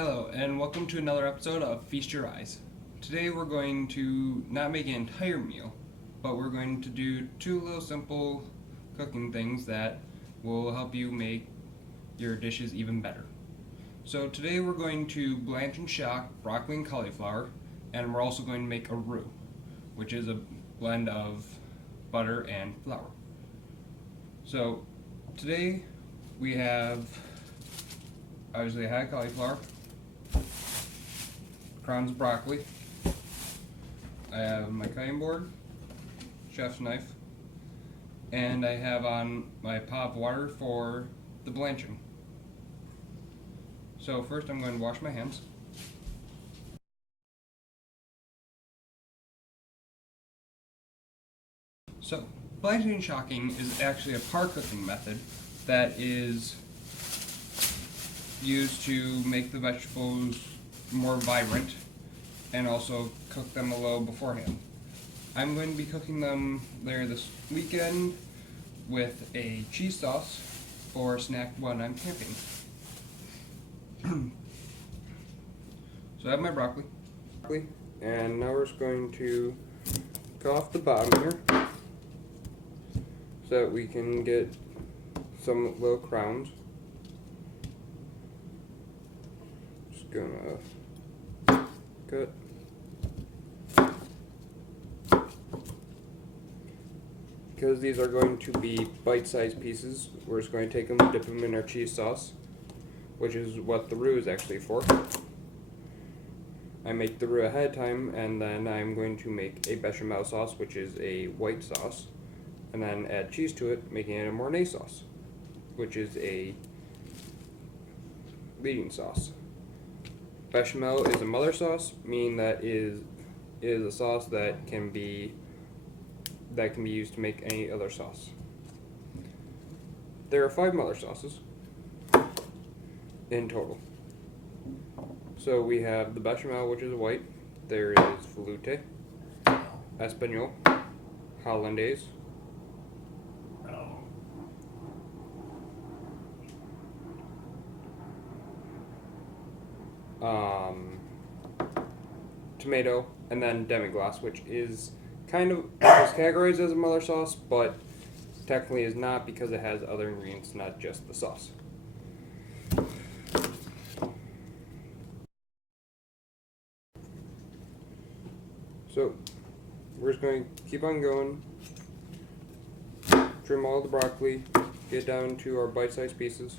Hello, and welcome to another episode of Feast Your Eyes. Today we're going to not make an entire meal, but we're going to do two little simple cooking things that will help you make your dishes even better. So today we're going to blanch and shock broccoli and cauliflower, and we're also going to make a roux, which is a blend of butter and flour. So today we have obviously I had cauliflower, crowns of broccoli. I have my cutting board, chef's knife, and I have on my pot of water for the blanching. So first I'm going to wash my hands. So blanching and shocking is actually a par cooking method that is used to make the vegetables more vibrant and also cook them a little beforehand. I'm going to be cooking them later this weekend with a cheese sauce for snack when I'm camping. So I have my broccoli, and now we're just going to cut off the bottom here so that we can get some little crowns. Just gonna cut. Because these are going to be bite-sized pieces, we're just going to take them and dip them in our cheese sauce, which is what the roux is actually for. I make the roux ahead of time, and then I'm going to make a bechamel sauce, which is a white sauce, and then add cheese to it, making it a Mornay sauce, which is a leading sauce. Bechamel is a mother sauce, meaning that is a sauce that can be used to make any other sauce. There are 5 mother sauces in total. So we have the bechamel, which is white. There is velouté, espagnole, hollandaise, tomato, and then demi-glace, which is kind of categorized as a mother sauce, but technically is not because it has other ingredients, not just the sauce. So we're just going to keep on going, trim all the broccoli, get down to our bite-sized pieces.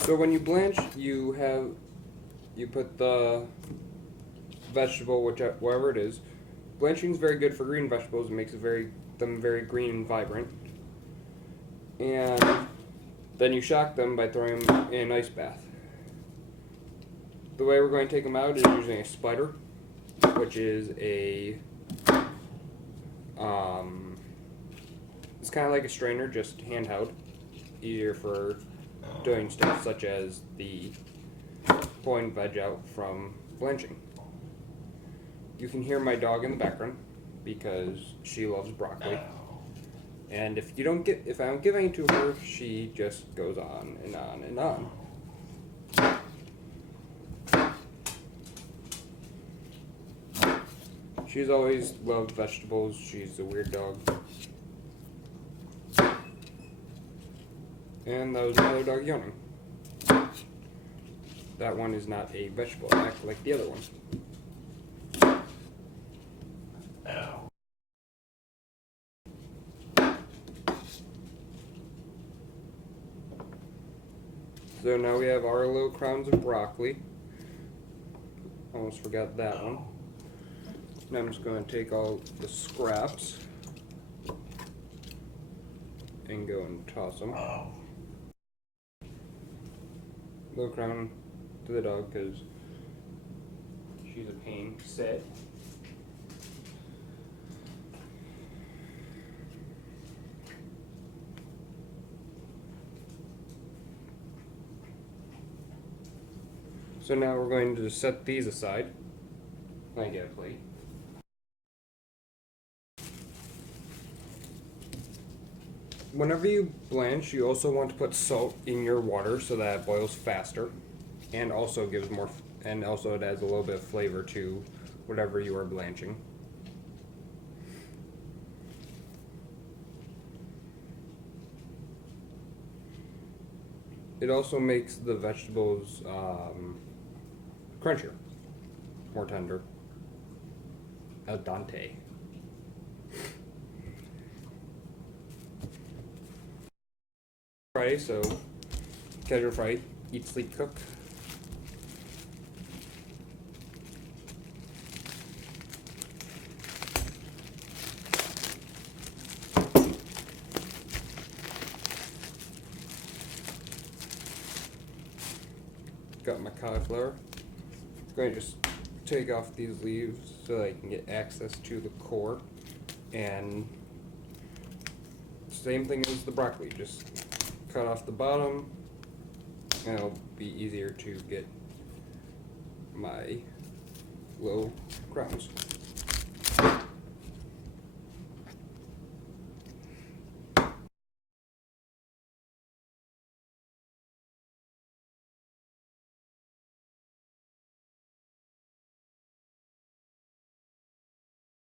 So when you blanch, you put the vegetable, wherever it is. Blanching is very good for green vegetables. It makes them very green and vibrant. And then you shock them by throwing them in an ice bath. The way we're going to take them out is using a spider, which is it's kind of like a strainer, just handheld, easier for doing stuff such as the pulling veg out from blanching. You can hear my dog in the background because she loves broccoli. And if I don't give any to her, she just goes on and on and on. She's always loved vegetables. She's a weird dog. And that was another dog yawning. That one is not a vegetable, act like the other one. So now we have our little crowns of broccoli. Almost forgot that one. Now I'm just going to take all the scraps and go and toss them. Little crown to the dog because she's a pain. Sit. So now we're going to set these aside. I get a plate. Whenever you blanch, you also want to put salt in your water so that it boils faster, and also gives more, and also it adds a little bit of flavor to whatever you are blanching. It also makes the vegetables crunchier, more tender, al dente. Friday, so casual Friday, eat, sleep, cook. Got my cauliflower. I'm going to just take off these leaves so that I can get access to the core. And same thing as the broccoli, just cut off the bottom and it'll be easier to get my little crowns.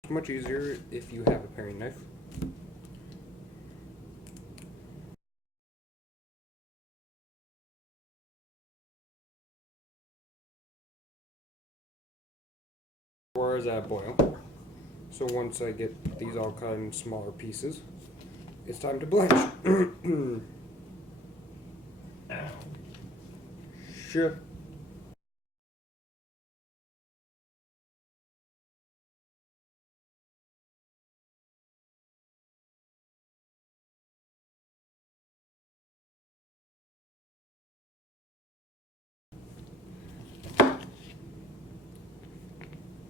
It's much easier if you have a paring knife. As I boil. So once I get these all cut in smaller pieces, it's time to blanch. Sure.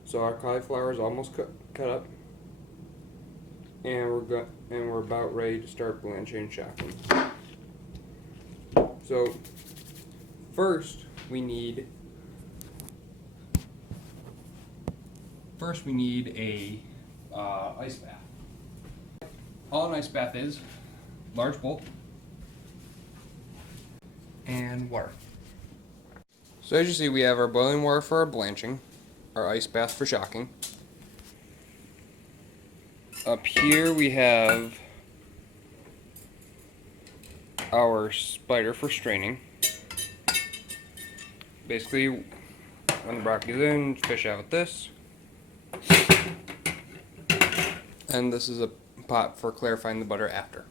So our cauliflower is almost cut up, and we're about ready to start blanching and shocking. So first we need a ice bath. All an ice bath is: large bowl and water. So as you see, we have our boiling water for our blanching, our ice bath for shocking. Up here we have our spider for straining. Basically, when the broccoli's in, fish out with this. And this is a pot for clarifying the butter after.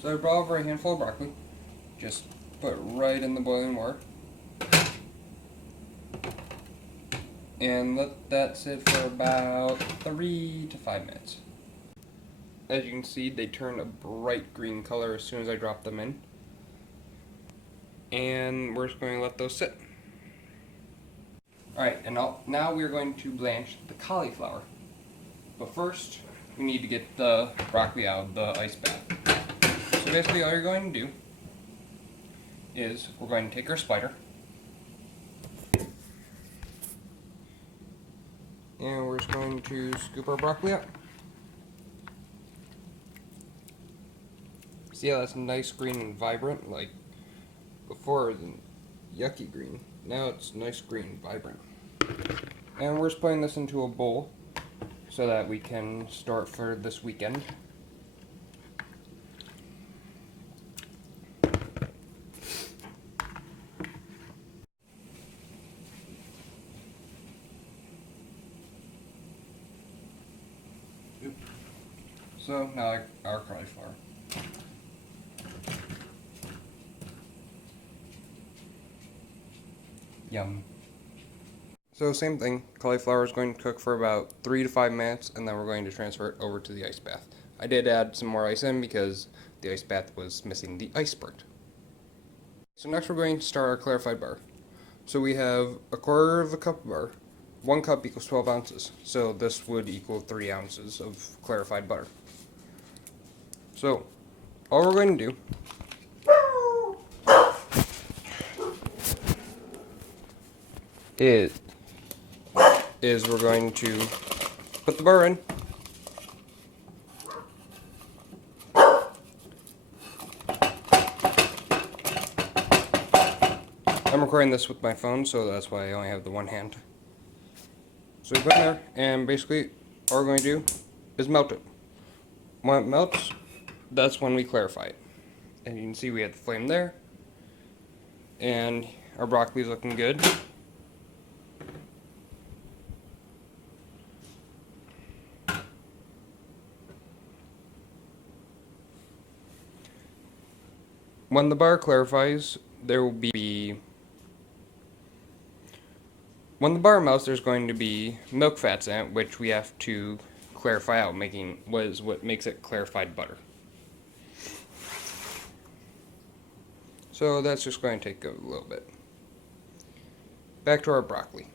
So I brought over a handful of broccoli. Just put it right in the boiling water. And let that sit for about 3 to 5 minutes. As you can see, they turn a bright green color as soon as I drop them in. And we're just going to let those sit. Alright, and now we're going to blanch the cauliflower. But first, we need to get the broccoli out of the ice bath. So basically all you're going to do is we're going to take our spider and we're just going to scoop our broccoli up. See how that's nice green and vibrant? Like before it was yucky green. Now it's nice green, vibrant. And we're just putting this into a bowl so that we can store it for this weekend. So now our cauliflower. Yum. So same thing, cauliflower is going to cook for about 3 to 5 minutes and then we're going to transfer it over to the ice bath. I did add some more ice in because the ice bath was missing the ice part. So next we're going to start our clarified butter. So we have 1/4 cup of butter. 1 cup equals 12 ounces. So this would equal 3 ounces of clarified butter. So all we're going to do is we're going to put the butter in, I'm recording this with my phone, so that's why I only have the one hand. So we put it there, and basically all we're going to do is melt it. When it melts, that's when we clarify it. And you can see we have the flame there, and our broccoli is looking good. When the butter clarifies, there will be... When the butter melts, there's going to be milk fats in it, which we have to clarify out, making what makes it clarified butter. So that's just going to take a little bit. Back to our broccoli.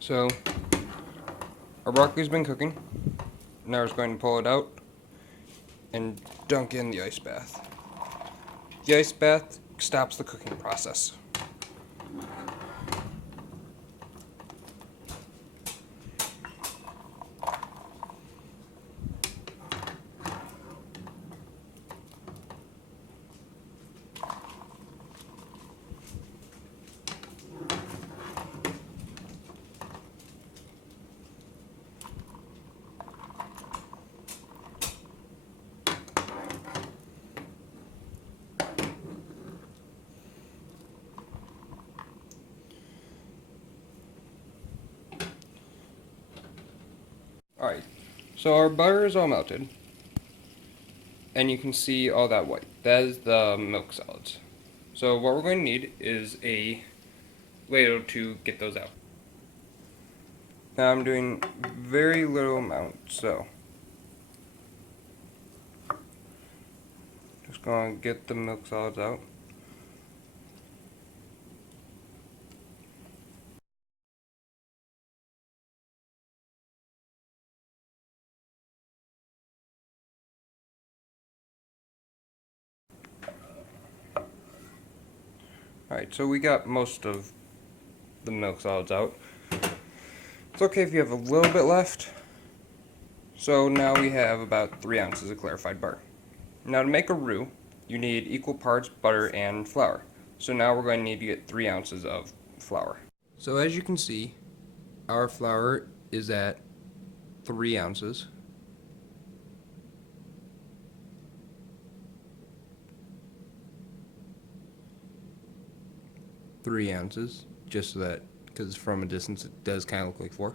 So our broccoli's been cooking. Now we're just going to pull it out and dunk in the ice bath. The ice bath stops the cooking process. Alright, so our butter is all melted, and you can see all that white. That is the milk solids. So what we're going to need is a ladle to get those out. Now I'm doing very little amount, so just going to get the milk solids out. Alright, so we got most of the milk solids out. It's okay if you have a little bit left. So now we have about 3 ounces of clarified butter. Now to make a roux, you need equal parts butter and flour. So now we're going to need to get 3 ounces of flour. So as you can see, our flour is at 3 ounces. Just so that, because from a distance it does kind of look like 4.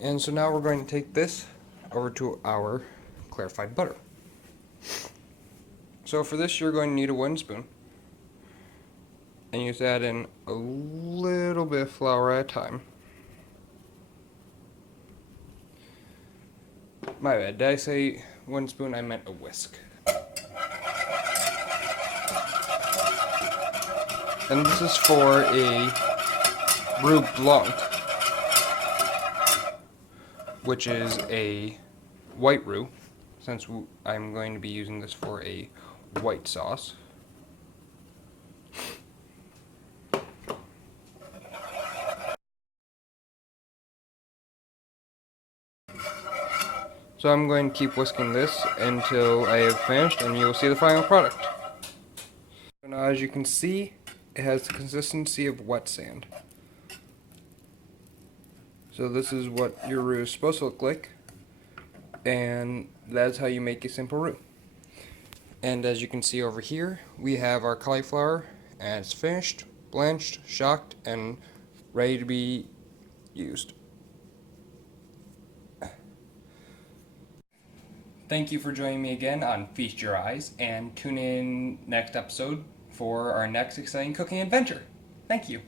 And so now we're going to take this over to our clarified butter. So for this you're going to need a wooden spoon, and you just add in a little bit of flour at a time. My bad, did I say wooden spoon? I meant a whisk. And this is for a roux blanc, which is a white roux, since I'm going to be using this for a white sauce. So I'm going to keep whisking this until I have finished, and you'll see the final product. So now as you can see, it has the consistency of wet sand. So this is what your roux is supposed to look like, and that's how you make a simple roux. And as you can see over here, we have our cauliflower, and it's finished, blanched, shocked, and ready to be used. Thank you for joining me again on Feast Your Eyes, and tune in next episode for our next exciting cooking adventure. Thank you.